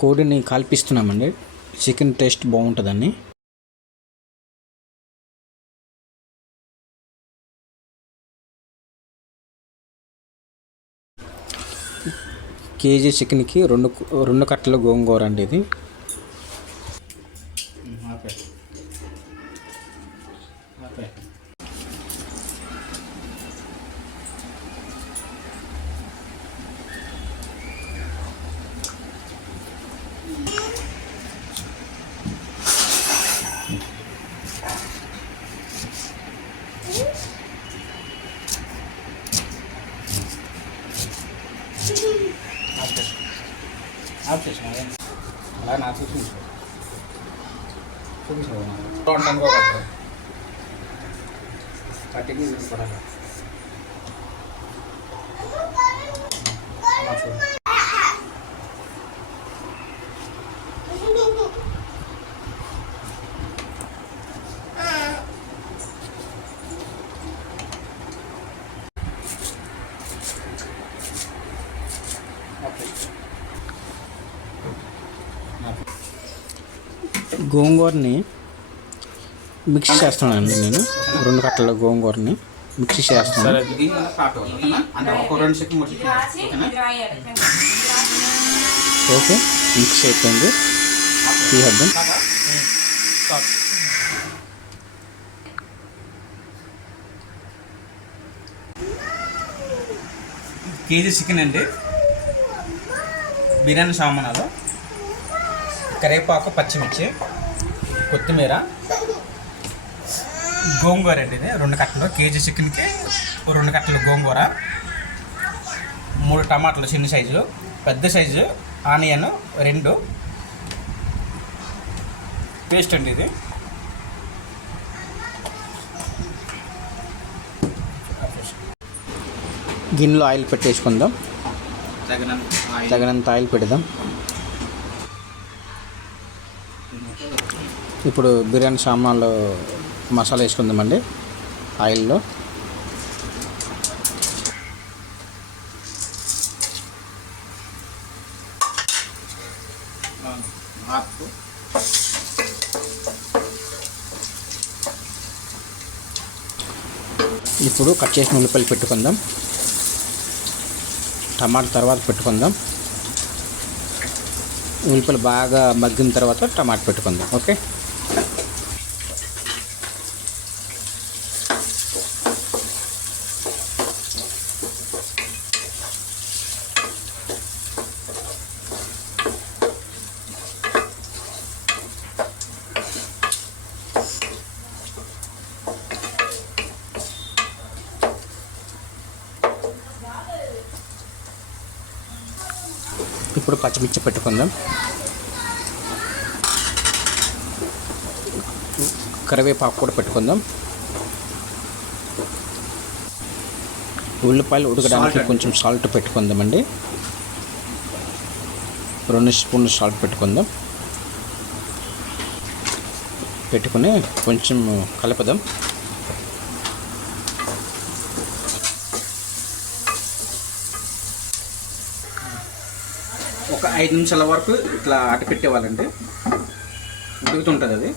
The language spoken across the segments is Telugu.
కోడిని కాల్పిస్తున్నామండి. చికెన్ టేస్ట్ బాగుంటుందని. కేజీ చికెన్కి రెండు కట్టల గోంగూర అండి ఇది. అలా నాకు చూపించాను కటింగ్ తీసుకోవడానికి గోంగూరని మిక్స్ చేస్తున్నానండి నేను. 2 కట్టల గోంగూరని మిక్స్ చేస్తాను. ఓకే, మిక్స్ అయిపోయింది. తీసేద్దాం. కేజీ చికెన్ అండి, బిర్యానీ సామానాలు, కరివేపాకు, పచ్చిమిర్చి, కొత్తిమీర, గోంగూర అండి. ఇది 2 కట్టలు. కేజీ చికెన్కి 2 కట్టలు గోంగూర, 3 టమాటాలు చిన్న సైజు, పెద్ద సైజు ఆనియన్ 2, పేస్ట్ అండి ఇది. గిన్నెలో ఆయిల్ పెట్టేసుకుందాం. తగినంత ఆయిల్ పెడదాం. ఇప్పుడు బిర్యానీ సామాన్లు మసాలా వేసుకుందామండి ఆయిల్లో. ఇప్పుడు కట్ చేసిన ఉల్లిపాయలు పెట్టుకుందాం. టమాటా తర్వాత పెట్టుకుందాం. ఉల్లిపాయలు బాగా మగ్గిన తర్వాత టమాటా పెట్టుకుందాం. ఓకే, ఇప్పుడు పచ్చిమిర్చి పెట్టుకుందాం. కరివేపాకు కూడా పెట్టుకుందాం. ఉల్లిపాయలు ఉడకడానికి కొంచెం సాల్ట్ పెట్టుకుందామండి. 2 స్పూన్లు సాల్ట్ పెట్టుకుందాం. పెట్టుకుని కొంచెం కలుపుదాం. ఒక 5 నిమిషాల వరకు ఇట్లా అటు పెట్టేవాళ్ళండి, ఉడుకుతుంటుంది అది.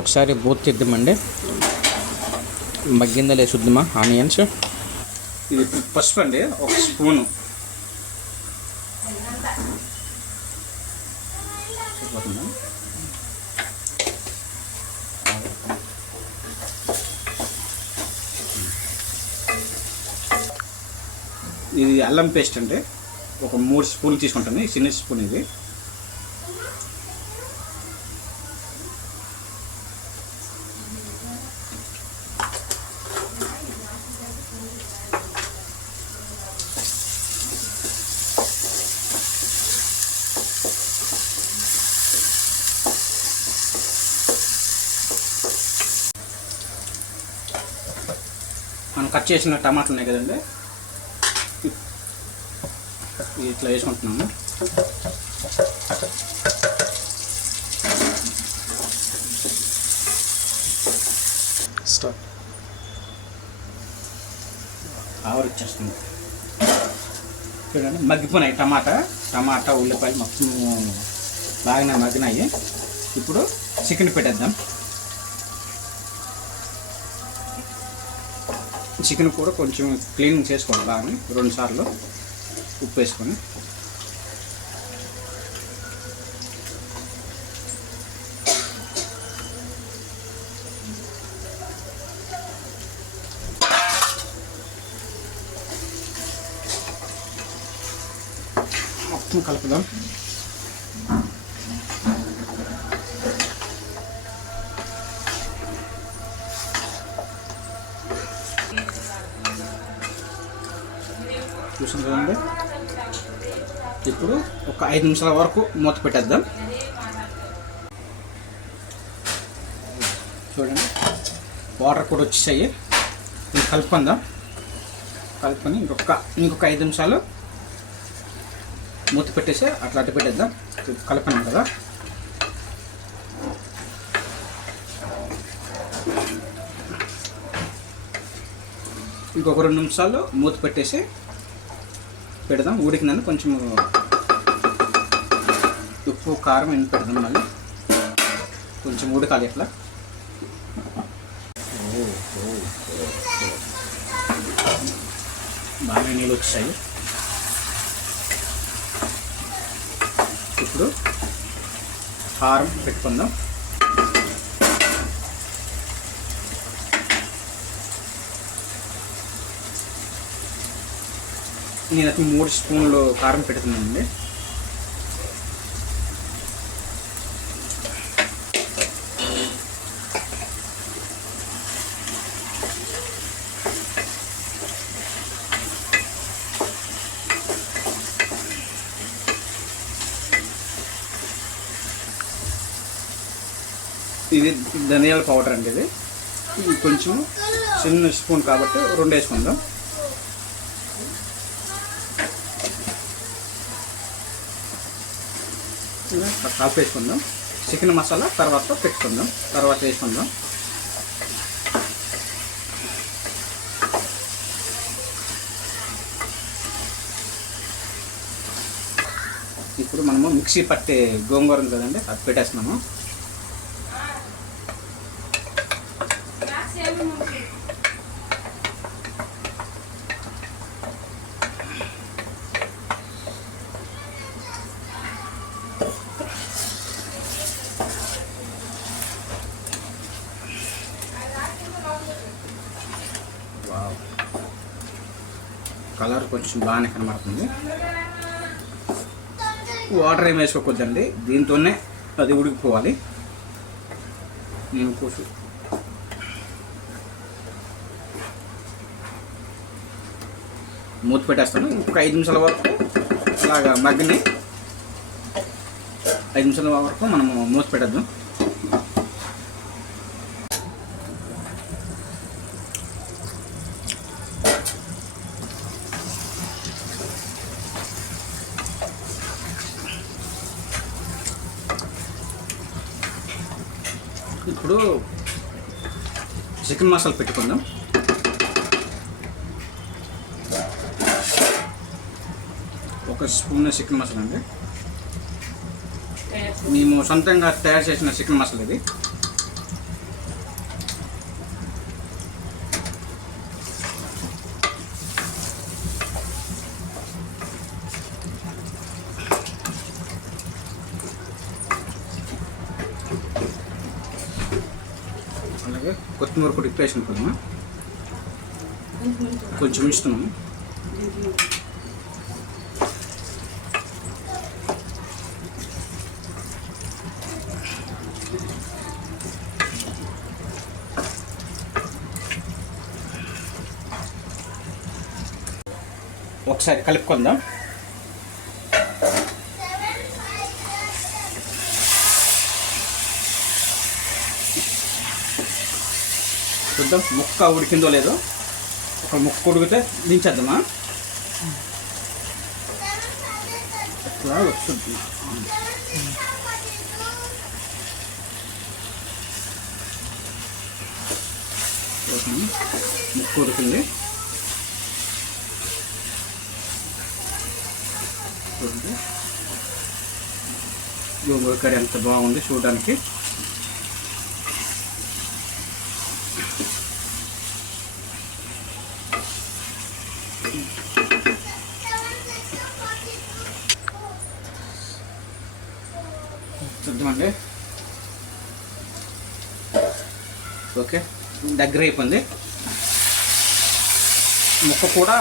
ఒకసారి బూత్ తీద్దామండి. మగ్గిందా లేదు చూద్దామా ఆనియన్స్. ఇది పసుపు అండి, 1 స్పూను. ఇది అల్లం పేస్ట్ అండి, ఒక 3 స్పూన్లు తీసుకుంటాను. చిన్న స్పూన్ ఇది. మనం కట్ చేసిన టమాటాలు ఉన్నాయి కదండి, ఇట్లా వేసుకుంటున్నాము. ఆవిరి వచ్చేస్తుంది. చూడండి మగ్గిపోయినాయి టమాటా ఉల్లిపాయలు మొత్తం బాగానే మగ్గినాయి. ఇప్పుడు చికెన్ పెట్టేద్దాం. చికెన్ కూడా కొంచెం క్లీనింగ్ చేసుకోవాలి బాగా, 2 సార్లు ఉప్పు వేసుకొని. మొత్తం కలుపుదాం. చూసాం కదండి. ఇప్పుడు ఒక 5 నిమిషాల వరకు మూత పెట్టేద్దాం. చూడండి వాటర్ కూడా వచ్చేసాయి. కలుపుకుందాం. కలుపుకొని ఇంకొక 5 నిమిషాలు మూత పెట్టేసి అట్లా అట్టు పెట్టేద్దాం. కలుపుకున్నాం కదా. ఇంకొక 2 నిమిషాలు మూత పెట్టేసి పెడదాం. ఉడికిందని కొంచెం ఉప్పు కారం ఎండి పెడదాం. మళ్ళీ కొంచెం ఉడకాలి ఇట్లా. బాగా నీళ్ళు వచ్చాయి. ఇప్పుడు కారం పెట్టుకుందాం. నేనైతే 3 స్పూన్లు కారం పెడుతున్నానండి. ఇది ధనియాల పౌడర్ అండి. ఇది కొంచెం చిన్న స్పూన్ కాబట్టి 2 వేసుకుందాం. కాపు వేసుకుందాం. చికెన్ మసాలా తర్వాత వేసుకుందాం. ఇప్పుడు మనము మిక్సీ పట్టే గోంగూర ఉంది కదండి, అది పెట్టేస్తున్నాము. కలర్ కొంచెం బాగానే కనబడుతుంది. వాటర్ ఏమి వేసుకోకూడదండి, దీంతోనే అది ఉడికిపోవాలి. నేను కొంచెం మూత పెట్టేస్తాను. ఇంకొక 5 నిమిషాల వరకు అలాగా మగ్గిని 5 నిమిషాల వరకు మనము మూత పెట్టేద్దాం. ఇప్పుడు చికెన్ మసాలా పెట్టుకుందాం. ఒక స్పూన్ చికెన్ మసాలా అండి. మేము సొంతంగా తయారు చేసిన చికెన్ మసాలా ఇది. అలాగే కొత్తిమీర కూడా ఇప్పేసి ఉంటున్నాము. కొంచెం ఇస్తున్నాము. ఒకసారి కలుపుకుందాం. చూద్దాం ముక్క ఉడికిందో లేదో. ఒక ముక్క ఉడికితే దించేద్దామా. అట్లా వస్తుంది. ముక్క ఉడికింది. చూడండి గోంగూర కర్రీ ఎంత బాగుంది చూడడానికి. చూద్దామండి. ఓకే, దగ్గర అయిపోయింది. ముక్క కూడా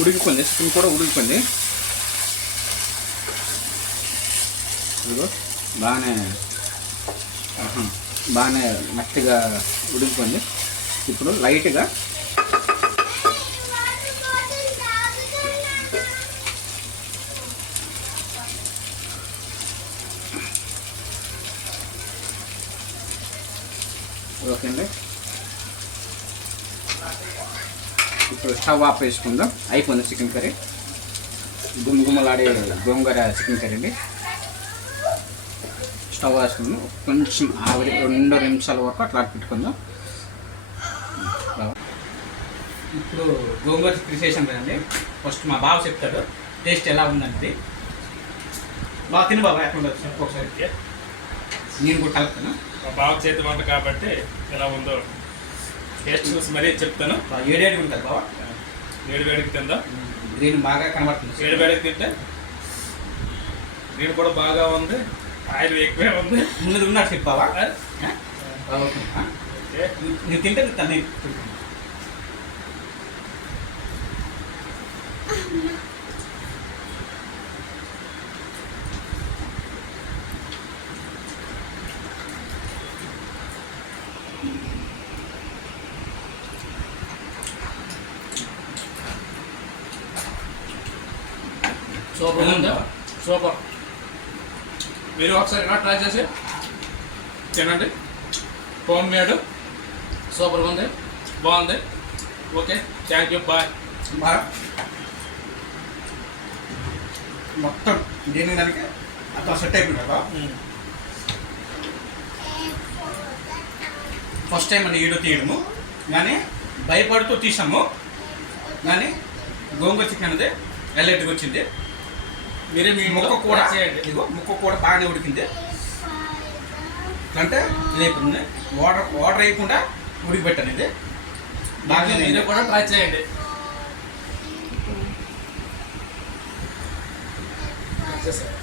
ఉడికిపోయింది, చికెన్ కూడా ఉడికిపోయింది. ఇదిగో బాగానే మెత్తగా ఉడికిపోయింది. ఇప్పుడు లైట్గా ఓకే అండి. ఇప్పుడు స్టవ్ ఆఫ్ వేసుకుందాం. అయిపోయింది చికెన్ కర్రీ, గుమగుమలాడే గోంగూర చికెన్ కర్రీ అండి. స్టవ్ వేసుకుందాం, కొంచెం ఆవిరి 2 నిమిషాల వరకు అట్లా పెట్టుకుందాం. ఇప్పుడు గోంగూర చికెన్ చేసాం కదండి. ఫస్ట్ మా బావ చెప్తాడు టేస్ట్ ఎలా ఉందంటే. బాగా తిను బాబా, ఎట్లా ఉండదు చెప్పు ఒకసారి. నేను కూడా కలుపుతాను. మా బావ చేతి వంట కాబట్టి ఎలా ఉందో టేస్ట్ చూసి మరీ చెప్తాను. ఏడేడికి ఉంటుంది బావ, వేడికి తిందా. గ్రీన్ బాగా కనబడుతుంది. వేడికి తింటే గ్రీన్ కూడా బాగా ఉంది, ఆయిల్ ఎక్కువే ఉంది. ముందు ఉన్నాడు చెప్పావా? ఓకే. నేను తింటే తను సూపర్ ఉందా? సూపర్. మీరు ఒకసారి ఇలా ట్రై చేసి తినండి. హోమ్ మేడ్ సూపర్గా ఉంది, బాగుంది. Okay, thank you, bye. బాగా మొత్తం దేని దానికి అట్లా సెట్ అయిపోయింది బాబా. ఫస్ట్ టైం అండి వీడియో తీయడము, కానీ భయపడుతూ తీసాము. కానీ గోంగూర చికెన్ అనేది ఎల్లెట్గా వచ్చింది. మీరే మీ ముక్క కూడా చేయండి. ఇదిగో ముక్క కూడా బాగానే ఉడికింది. అంటే ఇది అయిపోయింది. వాటర్ వేయకుండా ఉడికిపెట్టాను. ఇది బాగా మీరు కూడా ట్రై చేయండి. చేశారు.